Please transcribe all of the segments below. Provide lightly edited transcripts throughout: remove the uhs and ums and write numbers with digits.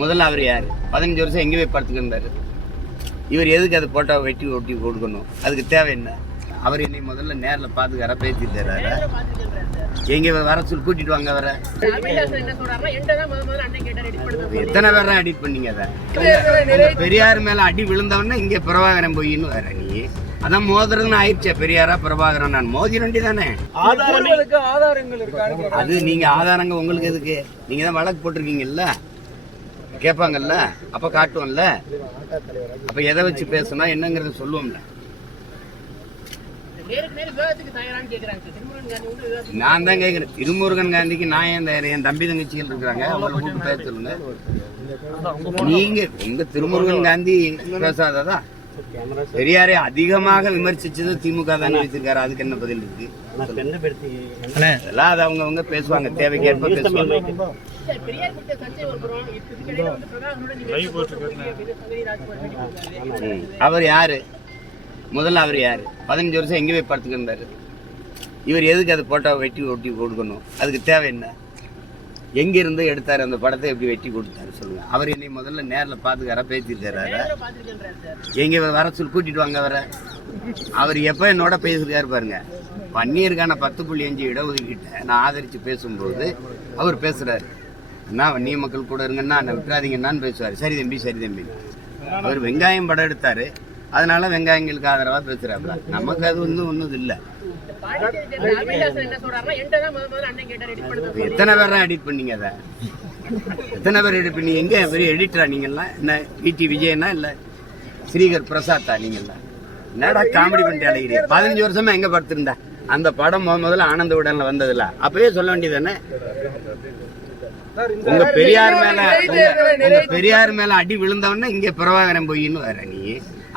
முதல்ல அவர் யார்? 15 வருஷம் எங்கே போய் படுத்துக்கின்றாரு. இவர் எதுக்கு அதை போட்டோ வெட்டி ஒட்டி கொடுக்கணும்? அதுக்கு தேவை என்ன? அவர் என்னை முதல்ல நேரில் பார்த்துக்கார பேசிட்டு தர்றாரு. எங்கே வர சொல்லி கூட்டிட்டு வாங்க. வர எத்தனை பேர் தான் எடிட் பண்ணீங்க? அதை பெரியார் மேல அடி விழுந்தவொடனே இங்கே பிரபாகரன் போயின்னு வர நீ அதான் மோதுறதுன்னு ஆயிடுச்சே. பெரியாரா பிரபாகரன் நான் மோதி ரெண்டி தானே. அது நீங்க ஆதாரங்க உங்களுக்கு எதுக்கு? நீங்க தான் வழக்கு போட்டிருக்கீங்கல்ல, கேட்பாங்கல்ல, அப்ப காட்டுவோம்ல. அப்ப எதை வச்சு பேசணும் என்னங்கறத சொல்லுவோம்ல. நான் தான் கேட்கிறேன், திருமுருகன் காந்திக்கு நான் ஏன் தயார்? என் தம்பி தங்கச்சிகள் இருக்கிறாங்க, அவங்களை கூப்பிட்டு பேச சொல்லுங்க. நீங்க உங்க திருமுருகன் காந்தி பேசாததா? பெரியாரை அதிகமாக விமர்சிச்சது திமுக தான் வச்சிருக்காரு. அதுக்கு என்ன பதில் இருக்கு? அதெல்லாம் அது அவங்க பேசுவாங்க, தேவைக்கேற்ப பேசுவாங்க. அவர் யாரு? முதல்ல அவர் யாரு? 15 வருஷம் எங்கே போய் படுத்துக்கின்றாரு. இவர் எதுக்கு அதை போட்டோ வெட்டி ஒட்டி கொடுக்கணும்? அதுக்கு தேவை என்ன? எங்கிருந்து எடுத்தாரு அந்த படத்தை? எப்படி வெட்டி கொடுத்தாரு சொல்லுங்க. அவர் என்னை முதல்ல நேரில் பார்த்துக்கார பேசிட்டு தர்றாரு. எங்கே வர சொல்லி கூட்டிட்டு வாங்க. வர அவர் எப்போ என்னோட பேசிருக்காரு பாருங்க. வன்னியருக்கான 10.5 இடஒதுக்கீட்டை நான் ஆதரித்து பேசும்போது அவர் பேசுறாரு, அண்ணா வன்னிய மக்கள் கூட இருங்கன்னா என்ன விட்டுறாதீங்கன்னான்னு பேசுவார். சரி தம்பி சரி தம்பி. அவர் வெங்காயம் படம் எடுத்தாரு, அதனால வெங்காயங்களுக்கு ஆதரவா பேசுறாப்புல. நமக்கு அது ஒன்றும் இல்லை. எத்தனை பேர் தான் எடிட் பண்ணீங்க? அதை எத்தனை பேர் எடிட் பண்ணி? எங்க பெரிய எடிட்டரா நீங்கெல்லாம்? என்ன வி.டி. விஜயனா இல்ல ஸ்ரீகர் பிரசாத்தா? நீங்கெல்லாம் என்னடா காமெடி பண்ணிட்டு அழைக்கிறீங்க? 15 வருஷமா எங்க படுத்திருந்தா? அந்த படம் முதல்ல ஆனந்த விடன்ல வந்ததில்ல, அப்பவே சொல்ல வேண்டியதானே. உங்க பெரியார் மேல அடி விழுந்தவொடனே இங்க பிரபாகரன் போயின்னு வர நீ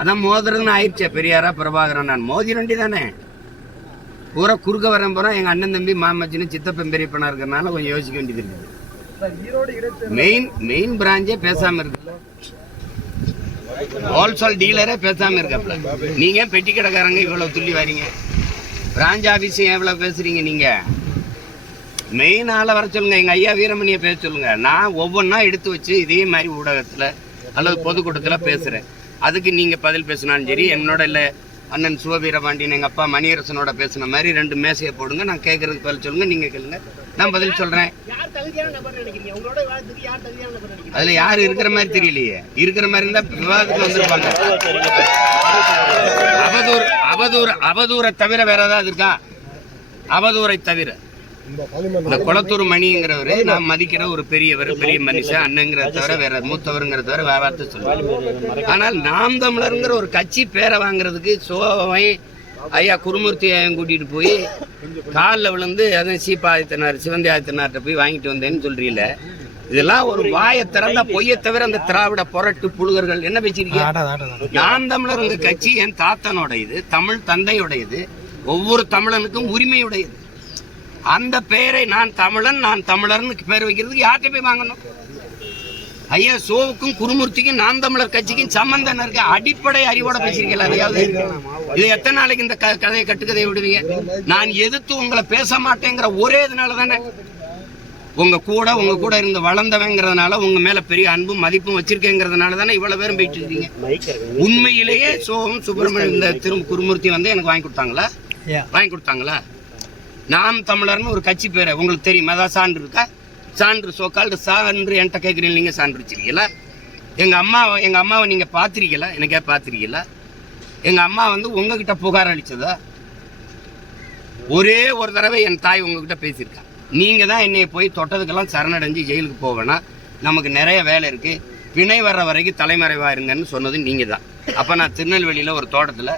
அதான் மோதுறதுன்னு ஆயிடுச்சே. பெரியாரா பிரபாகரன் நான் மோதி ரெண்டி தானே. பூரா குறுக்க வரேன் போறோம். எங்க அண்ணன் தம்பி மாமச்சின்னு சித்தப்பன் பெரியப்பனா இருக்கிறதுனால கொஞ்சம் யோசிக்க வேண்டியது இருக்குது. மெயின் பிராஞ்சே பேசாம இருக்கு. ஹோல்சேல் டீலரே பேசாம இருக்காப்ல. நீங்க பெட்டி கடைக்காரங்க இவ்வளவு துள்ளி வரீங்க. பிராஞ்ச் ஆபீஸ் எவ்வளவு பேசுறீங்க? நீங்க மெயின் ஆளை வர சொல்லுங்க. எங்க ஐயா வீரமணியை பேச சொல்லுங்க. நான் ஒவ்வொன்றா எடுத்து வச்சு இதே மாதிரி ஊடகத்துல அல்லது பொதுக்கூட்டத்துல பேசுறேன். அதுக்கு நீங்க பதில் பேசினாலும் சரி, என்னோட இல்ல அண்ணன் சிவவீரபாண்டியன் எங்க அப்பா மணியரசனோட பேசின மாதிரி 2 மேசையை போடுங்க. நான் கேட்கறதுக்கு பதில் சொல்லுங்க, நீங்க கேளுங்க, நான் பதில் சொல்றேன். அதுல யாரு இருக்கிற மாதிரி தெரியலையே. இருக்கிற மாதிரி இருந்தா விவாதத்துக்கு வந்திருப்பாங்க. அவதூறை தவிர வேற ஏதாவது இருக்கா? அவதூறை தவிர இந்த குளத்தூர் மணிங்கிறவரு நான் மதிக்கிற ஒரு பெரியவர், பெரிய மனுஷன், அண்ணங்கிறத தவிர வேற மூத்தவருங்கிற தவிர வார்த்தை சொல்லுவாங்க. ஆனால் நாம் தமிழருங்கிற ஒரு கட்சி பேரை வாங்குறதுக்கு சோவை ஐயா குருமூர்த்தி கூட்டிட்டு போய் காலில் விழுந்து அதான் சீப்பா ஆதித்தனார் சிவந்தி ஆதித்தனார்கிட்ட போய் வாங்கிட்டு வந்தேன்னு சொல்றீல. இதெல்லாம் ஒரு வாயை திறந்தா பொய்யை தவிர அந்த திராவிட புரட்டு புழுகர்கள் என்ன பேசிருக்கீங்க? நாம் தமிழர் உங்க கட்சி என் தாத்தனோட இது, தமிழ் தந்தையோட இது, ஒவ்வொரு தமிழனுக்கும் உரிமையுடையது. அந்த பெயரை நான் தமிழர்னு பேர் வைக்கிறதுக்கு யார்கிட்ட போய் வாங்கணும்? ஐயா சோவுக்கும் குருமூர்த்திக்கும் நாம் தமிழர் கட்சிக்கும் சம்பந்தம் இருக்க அடிப்படை அறிவோட பேசிருக்கீங்களா? அதையாவது இது எத்தனை நாளைக்கு இந்த கதையை கட்டுக்கதையை விடுவீங்க? நான் எதிர்த்து உங்களை பேச மாட்டேங்கிற ஒரே இதனால தானே. உங்க கூட இருந்து வளர்ந்தவங்கிறதுனால, உங்க மேல பெரிய அன்பும் மதிப்பும் வச்சிருக்கேங்கிறதுனால தானே இவ்வளவு பேரும் போயிட்டு இருக்கீங்க. உண்மையிலேயே சோகம் சுப்பிரமணியம் இந்த குருமூர்த்தி வந்து எனக்கு வாங்கி கொடுத்தாங்களா? நாம் தமிழர்னு ஒரு கட்சி பேரை உங்களுக்கு தெரியுமா? அதான் சான்று இருக்கா? சான்று சோக்கால் சான்று என்கிட்ட கேட்குறீங்க. நீங்கள் சான்று வச்சிருக்கீங்களா? எங்கள் அம்மாவை நீங்கள் பார்த்துருக்கீங்களா? எனக்கே பார்த்துருக்கீங்களா? எங்கள் அம்மா வந்து உங்ககிட்ட புகார் அளித்ததா? ஒரே ஒரு தடவை என் தாய் உங்ககிட்ட பேசியிருக்கா. நீங்கள் தான் என்னைய போய் தொட்டதுக்கெல்லாம் சரணடைஞ்சு ஜெயிலுக்கு போவேன்னா நமக்கு நிறைய வேலை இருக்குது, பிணை வர்ற வரைக்கும் தலைமறைவாக இருங்கன்னு சொன்னது நீங்கள் தான். அப்போ நான் திருநெல்வேலியில் ஒரு தோட்டத்தில்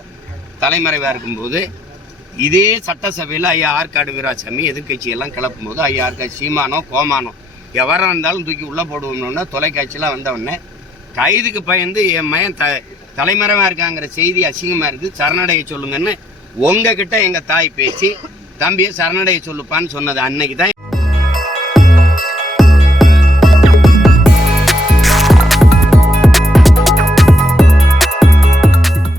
தலைமறைவாக இருக்கும்போது இதே சட்டசபையில் ஐயா ஆற்காடு வீராசாமி எதிர்கட்சியெல்லாம் கிளப்பும் போது ஐயா ஆற்காடு சீமானோ கோமானோ எவராக இருந்தாலும் தூக்கி உள்ளே போடுவோம்னோன்னா தொலைக்காட்சியெலாம் வந்தவொடனே கைதுக்கு பயந்து என் மயன் தலைமறைவாக இருக்காங்கிற செய்தி அசிங்கமாக இருக்குது, சரணடைய சொல்லுங்கன்னு உங்ககிட்ட எங்கள் தாய் பேசி தம்பியை சரணடைய சொல்லுப்பான்னு சொன்னது அன்னைக்கு தான்.